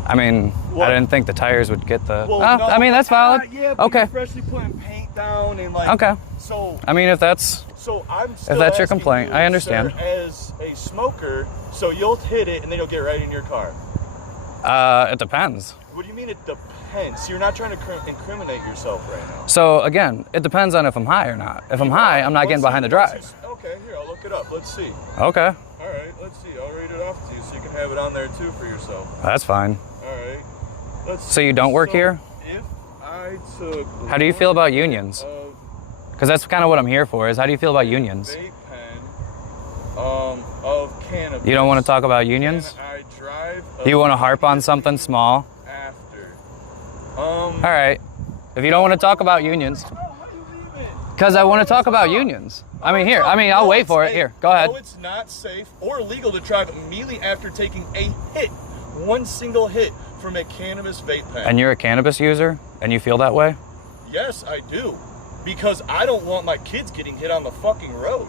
I mean, I didn't think the tires would get the. Well, I mean, that's valid. Yeah, but okay. You're freshly putting paint down and like. Okay. So. I mean, if that's. So I'm. Still if that's your asking complaint, you, I understand. Sir, as a smoker, so you'll hit it and then you'll get right in your car. It depends. What do you mean it depends? So you're not trying to incriminate yourself right now. So again, it depends on if I'm high or not. If I'm high, I'm not getting behind the drive. Okay, here, I'll look it up. Let's see. Okay. All right, let's see. I'll read it off to you so you can have it on there too for yourself. That's fine. All right. So you don't work here? If I took. How do you feel about unions? Because that's kind of what I'm here for. Is how do you feel about unions? Vape pen, of cannabis. You don't want to talk about unions? I drive. You want to harp on something small? After. All right. If you don't want to talk about unions. Because I want to talk about unions. I mean, here. I mean, I'll wait for it. Here, go ahead. No, it's not safe or legal to drive immediately after taking a hit, one single hit from a cannabis vape pen. And you're a cannabis user, and you feel that way? Yes, I do. Because I don't want my kids getting hit on the fucking road.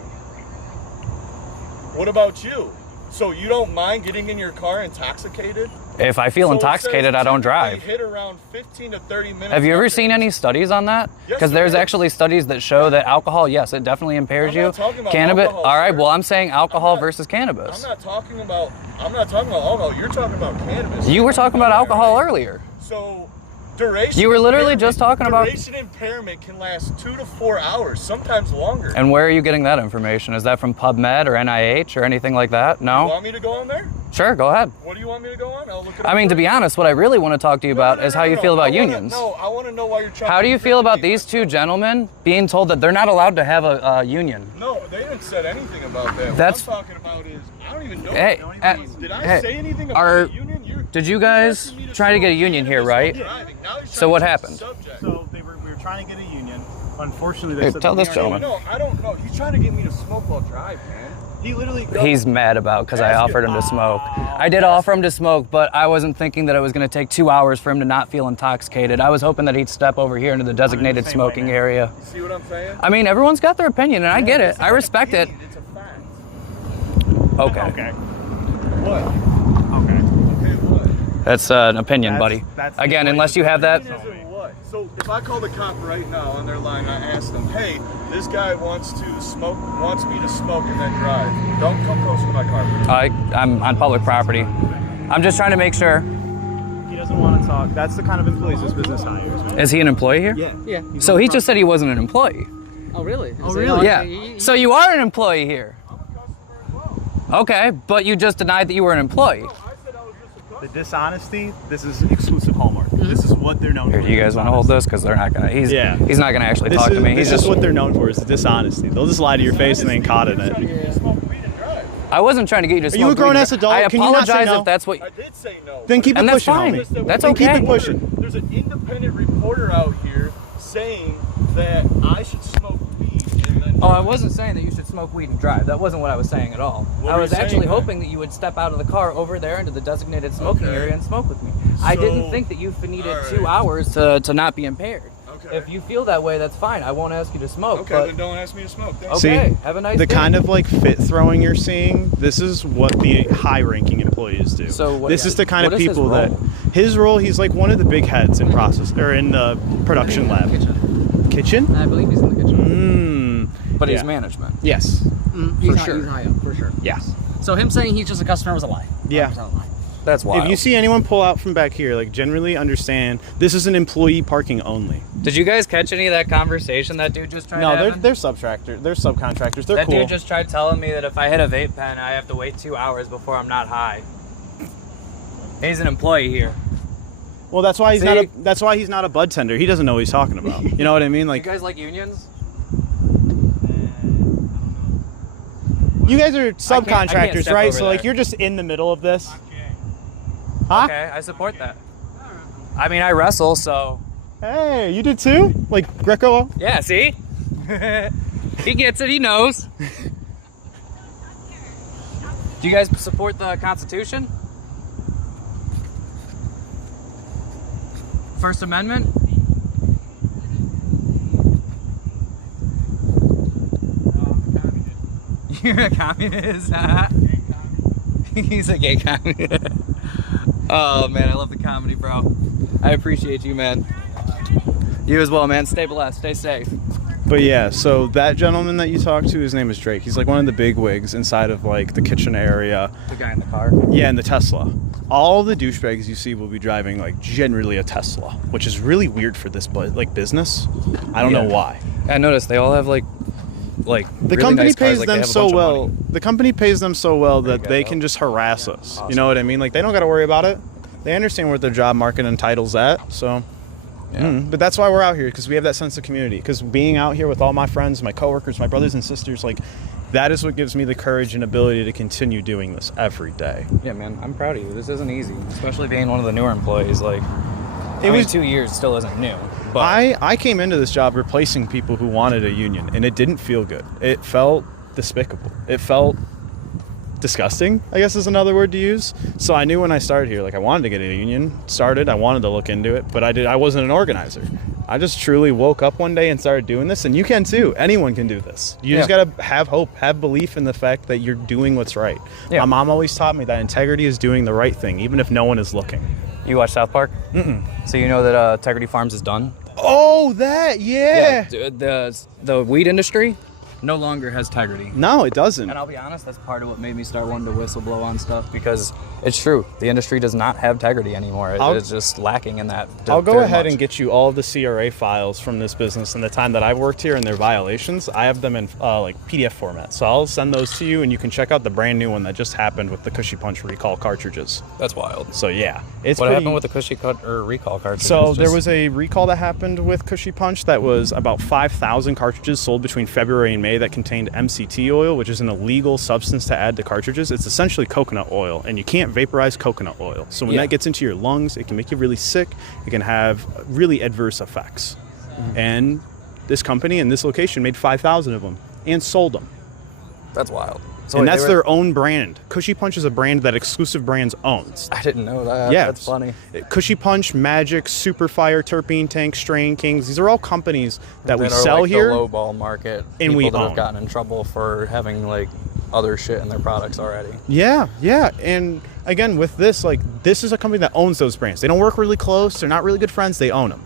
What about you? So you don't mind getting in your car intoxicated? If I feel intoxicated, I don't drive. Hit around 15 to 30 minutes. Have you ever seen any studies on that? Because there's actually studies that show that alcohol, yes, it definitely impairs you. Cannabis, all right. Well, I'm saying alcohol versus cannabis. I'm not talking about alcohol. You're talking about cannabis. You were talking about alcohol earlier. So duration. You were literally just talking about. Duration impairment can last 2 to 4 hours, sometimes longer. And where are you getting that information? Is that from PubMed or NIH or anything like that? No. You want me to go on there? Sure, go ahead. What do you want me to go on? I'll look it up. I mean, to be honest, what I really want to talk to you about is how you feel about unions. I want to know why you're trying. How do you feel about these two gentlemen being told that they're not allowed to have a union? No, they didn't say anything about that. That's, what I'm talking about is, I don't even know. Hey, did I say anything about a union? Did you guys try to get a union here, right? So what happened? So we were trying to get a union. Unfortunately, they said tell this gentleman. No, I don't know. He's trying to get me to smoke while driving, man. He literally. He's mad about because I offered him to smoke. I did offer him to smoke, but I wasn't thinking that it was going to take 2 hours for him to not feel intoxicated. I was hoping that he'd step over here into the designated smoking area. You see what I'm saying? I mean, everyone's got their opinion, and I get it. I respect it. It's a fact. Okay. What? That's an opinion, buddy. That's Again, unless you have that. What? So if I call the cop right now on their line, I ask them, hey, this guy wants me to smoke and then drive. Don't come close to my car. I'm on public property. I'm just trying to make sure. He doesn't want to talk. That's the kind of employees this business hires, man. Is he an employee here? Yeah. So he just said he wasn't an employee. Oh, really? Oh, really? Yeah. So you are an employee here. Okay, but you just denied that you were an employee. The dishonesty, this is exclusive Hallmark. This is what they're known Here, for. do you guys want to hold this? Because they're not gonna. He's not gonna actually talk to me. This He's is just. what they're known for, is dishonesty. They'll just lie to your face and then caught in it. I wasn't trying to get you to smoke. Are you a grown-ass weed. adult? I Can you not say apologize no? if that's what. I did say no. Then keep it And that's pushing, fine. homie. That's Then okay. keep it pushing. There's an independent reporter out here saying that I should smoke weed and then Oh, I wasn't saying that you should smoke weed and drive. That wasn't what I was saying at all. What I were was you saying, actually man? hoping that you would step out of the car over there into the designated smoking area and smoke with me. I didn't think that you needed all right. 2 hours to not be impaired. Okay. If you feel that way, that's fine. I won't ask you to smoke. Okay, but then don't ask me to smoke. Thanks. okay, See, have a nice the day. kind of like fit throwing you're seeing, this is what the high-ranking employees do. So what- this is the kind what of is his people that role? his role. He's like one of the big heads in process or in the production lab. Kitchen? I believe he's in the kitchen. But he's yeah. management. Yes. He's sure. He's high up, for sure. Yeah. So him saying he's just a customer was a lie. Yeah. 100% a lie. That's wild. If you see anyone pull out from back here, like generally understand this is an employee parking only. Did you guys catch any of that conversation that dude just tried No, having? they're subtractors. They're subcontractors. They're That cool. dude just tried telling me that if I hit a vape pen, I have to wait 2 hours before I'm not high. He's an employee here. Well, that's why he's See? not a bud tender. He doesn't know what he's talking about. You know what I mean? Like You guys like unions? you guys are I can't subcontractors, step right? over So like there. you're just in the middle of this. Huh? Okay, I support that. I mean, I wrestle, so Hey, you did too? Like Greco? yeah. See, he gets it. He knows. Do you guys support the Constitution? First Amendment? You're a communist. He's a gay communist. Oh man, I love the comedy, bro. I appreciate you, man. You as well, man. Stay blessed. Stay safe. But yeah, so that gentleman that you talked to, his name is Drake. He's like one of the big wigs inside of like the kitchen area. The guy in the car. Yeah, in the Tesla. All the douchebags you see will be driving like generally a Tesla, which is really weird for this like business. I don't know why. I noticed they all have like The really company nice cars, pays like they them have a so bunch of well. money. The company pays them so well that you they go. can just harass us. You know what I mean? Like they don't got to worry about it. They understand what their job market entitles at. So, but that's why we're out here, because we have that sense of community. Because being out here with all my friends, my coworkers, my brothers and sisters, like that is what gives me the courage and ability to continue doing this every day. Yeah, man, I'm proud of you. This isn't easy, especially being one of the newer employees. Like, I mean, 2 years still isn't new. But I came into this job replacing people who wanted a union, and it didn't feel good. It felt despicable. It felt disgusting, I guess is another word to use. So I knew when I started here, like I wanted to get a union started. I wanted to look into it, but I wasn't an organizer. I just truly woke up one day and started doing this, and you can too. Anyone can do this. You just gotta have hope, have belief in the fact that you're doing what's right. Yeah. My mom always taught me that integrity is doing the right thing, even if no one is looking. You watch South Park? So you know that Integrity Farms is done? Oh, that, yeah. The weed industry no longer has integrity. No, it doesn't. And I'll be honest, that's part of what made me start wanting to whistleblow on stuff, because it's true. The industry does not have integrity anymore. It's just lacking in that. I'll go very ahead much. and get you all of the CRA files from this business and the time that I've worked here and their violations. I have them in like PDF format. So I'll send those to you, and you can check out the brand new one that just happened with the Cushy Punch recall cartridges. That's wild. So yeah, it's What pretty- happened with the Cushy cut or recall cartridges? So there was a recall that happened with Cushy Punch that was about 5,000 cartridges sold between February and May that contained MCT oil, which is an illegal substance to add to cartridges. It's essentially coconut oil, and you can't vaporize coconut oil. So when that gets into your lungs, it can make you really sick. It can have really adverse effects. And this company in this location made 5,000 of them and sold them. That's wild. So And wait, that's they were- their own brand. Cushy Punch is a brand that Exclusive Brands owns. I didn't know that. Yeah, That's funny. Cushy Punch, Magic, Superfire, Terpene Tank, Strain Kings. These are all companies that we are sell like here. the lowball market. And people we that own. have gotten in trouble for having like other shit in their products already. Yeah, and again, with this, like, this is a company that owns those brands. They don't work really close. They're not really good friends. They own them.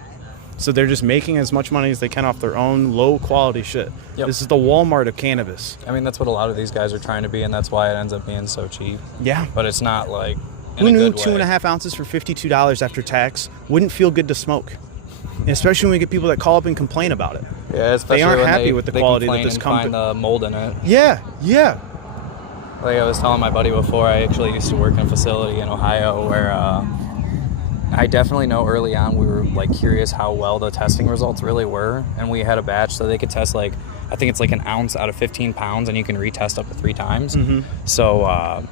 So they're just making as much money as they can off their own low-quality shit. Yep. This is the Walmart of cannabis. I mean, that's what a lot of these guys are trying to be, and that's why it ends up being so cheap. Yeah. But it's not, like, Who knew 2.5 ounces for $52 after tax wouldn't feel good to smoke? And especially when we get people that call up and complain about it. Yeah, especially they aren't when happy with the quality that this company. Find the mold in it. Yeah. Like I was telling my buddy before, I actually used to work in a facility in Ohio where I definitely know early on we were like curious how well the testing results really were, and we had a batch so they could test like, I think it's like an ounce out of 15 pounds, and you can retest up to 3 times. Mm-hmm. So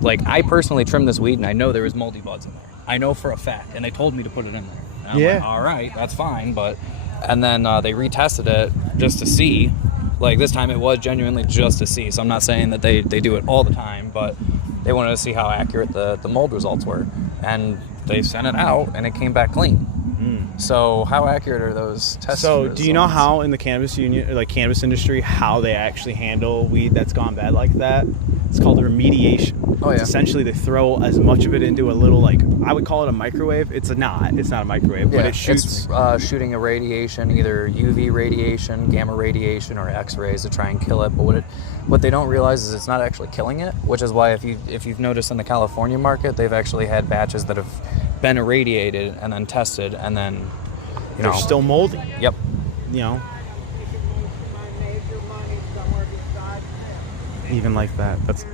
like I personally trimmed this weed and I know there was moldy buds in there. I know for a fact, and they told me to put it in there. And I'm like, all right, that's fine, and then they retested it just to see. Like this time it was genuinely just to see. So I'm not saying that they do it all the time, but they wanted to see how accurate the mold results were. And they sent it out and it came back clean. So how accurate are those tests? So do you know how in the cannabis union, like cannabis industry, how they actually handle weed that's gone bad like that? It's called remediation. Oh, yeah. Essentially, they throw as much of it into a little, like, I would call it a microwave. It's not a microwave, but it shoots. It's shooting a radiation, either UV radiation, gamma radiation, or X-rays to try and kill it. But what they don't realize is it's not actually killing it, which is why if you've noticed in the California market, they've actually had batches that have been irradiated and then tested, and then they're still moldy. Yep. Even like that. That's.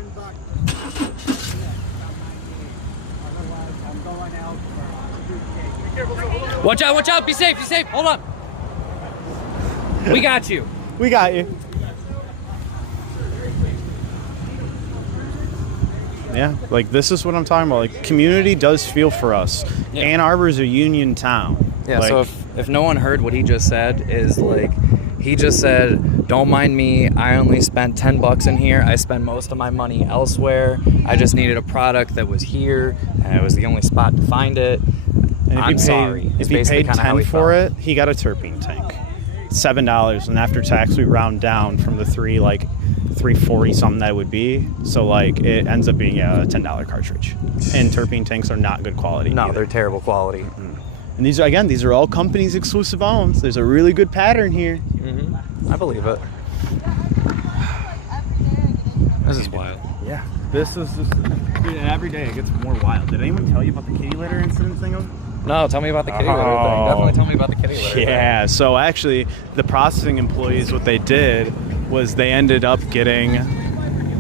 Watch out, be safe, hold on. We got you. We got you. Yeah, like this is what I'm talking about. Like community does feel for us. Yeah. Ann Arbor is a union town. Yeah, so if no one heard what he just said, is like, he just said, don't mind me, I only spent $10 in here. I spend most of my money elsewhere. I just needed a product that was here, and it was the only spot to find it. And I'm sorry. If he paid $10 for it, he got a terpene tank. $7, and after tax we round down from the $340 something that it would be. So like it ends up being a $10 cartridge. And terpene tanks are not good quality. No, either. they're terrible quality. And these are all companies' exclusive owns. There's a really good pattern here. Mm-hmm. I believe it. This is wild. Yeah. This is just, dude, every day it gets more wild. Did anyone tell you about the kitty litter incident thing? No, tell me about the kitty litter thing. Definitely tell me about the kitty litter thing. So actually, the processing employees, what they did was they ended up getting,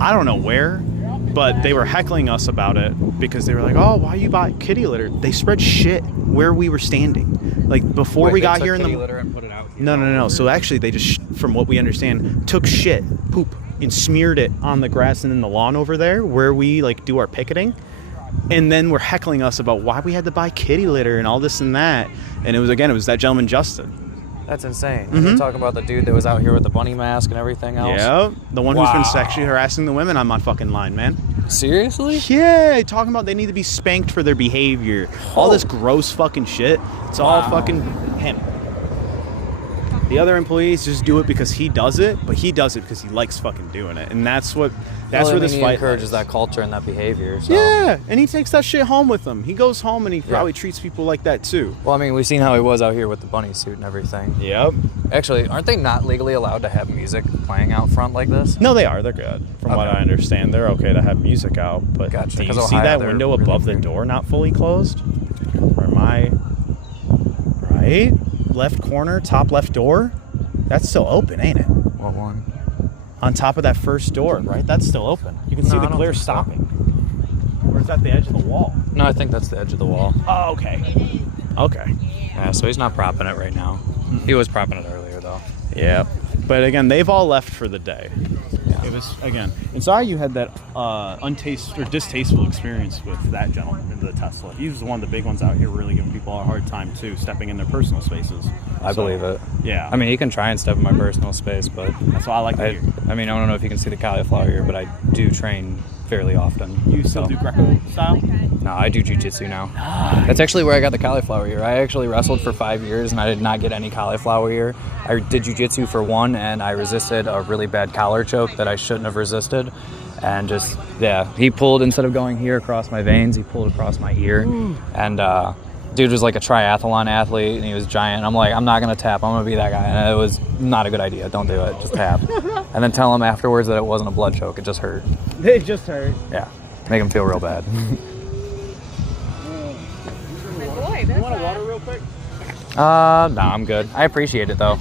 I don't know where, but they were heckling us about it because they were like, oh, why you buy kitty litter? They spread shit where we were standing. Like before we got here in the... kitty litter and put it out here. No. So actually they just, from what we understand, took poop, and smeared it on the grass and in the lawn over there where we like do our picketing. And then were heckling us about why we had to buy kitty litter and all this and that. And it was that gentleman, Justin. That's insane. Mm-hmm. You're talking about the dude that was out here with the bunny mask and everything else? Yeah, the one who's been sexually harassing the women on my fucking line, man. Seriously? Yeah, talking about they need to be spanked for their behavior. All this gross fucking shit. It's all fucking him. The other employees just do it because he does it, but he does it because he likes fucking doing it. And that's where this fight encourages that culture and that behavior. So. Yeah, and he takes that shit home with him. He goes home and he probably treats people like that too. Well, I mean, we've seen how he was out here with the BunnySuit and everything. Yep. Actually, aren't they not legally allowed to have music playing out front like this? No, they are. They're good. From what I understand, they're okay to have music out. But gotcha. Do you see that window above the door not fully closed? Or am I right? Left corner, top left door? That's still open, ain't it? What one? On top of that first door, right? That's still open. You can see the glare stopping. Or is that the edge of the wall? No, I think that's the edge of the wall. Oh, okay. Okay. Yeah, so he's not propping it right now. He was propping it earlier, though. Yeah. But again, they've all left for the day. Yeah. It was, again, and sorry you had that distasteful experience with that gentleman in the Tesla. He was one of the big ones out here really giving people a hard time, too, stepping in their personal spaces. I believe it. Yeah. I mean, he can try and step in my personal space, but... That's what I like to hear. I mean, I don't know if you can see the cauliflower here, but I do train fairly often. You still do Greco style? No, I do jiu-jitsu now. That's actually where I got the cauliflower ear. I actually wrestled for 5 years, and I did not get any cauliflower ear. I did jiu-jitsu for 1, and I resisted a really bad collar choke that I shouldn't have resisted. And just, yeah, he pulled, instead of going here across my veins, he pulled across my ear. And dude was like a triathlon athlete, and he was giant. I'm like, I'm not going to tap. I'm going to be that guy. And it was not a good idea. Don't do it. Just tap. And then tell him afterwards that it wasn't a blood choke. It just hurt. It just hurt. Yeah. Make him feel real bad. You want a water real quick? No, I'm good. I appreciate it, though.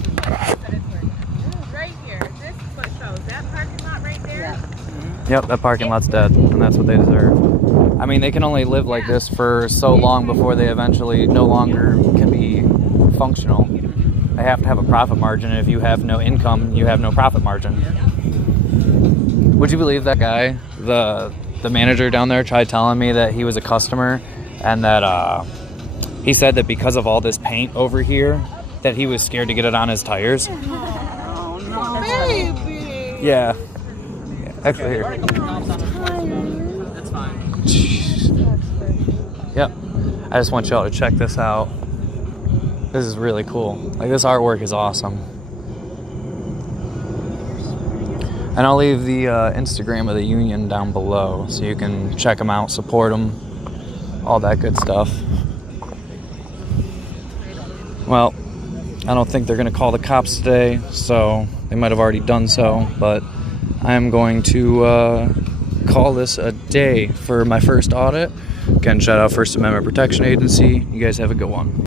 Right here. This is what shows. That parking lot right there. Yep, that parking lot's dead, and that's what they deserve. I mean, they can only live like this for so long before they eventually no longer can be functional. They have to have a profit margin, and if you have no income, you have no profit margin. Would you believe that guy, the manager down there, tried telling me that he was a customer, and that he said that because of all this paint over here, that he was scared to get it on his tires. Oh no, baby. Yeah. Actually, here. That's fine. Yep. I just want y'all to check this out. This is really cool. Like, this artwork is awesome. And I'll leave the Instagram of the union down below so you can check them out, support them, all that good stuff. Well, I don't think they're going to call the cops today, so they might have already done so, but I'm going to call this a day for my first audit. Again, shout out First Amendment Protection Agency. You guys have a good one.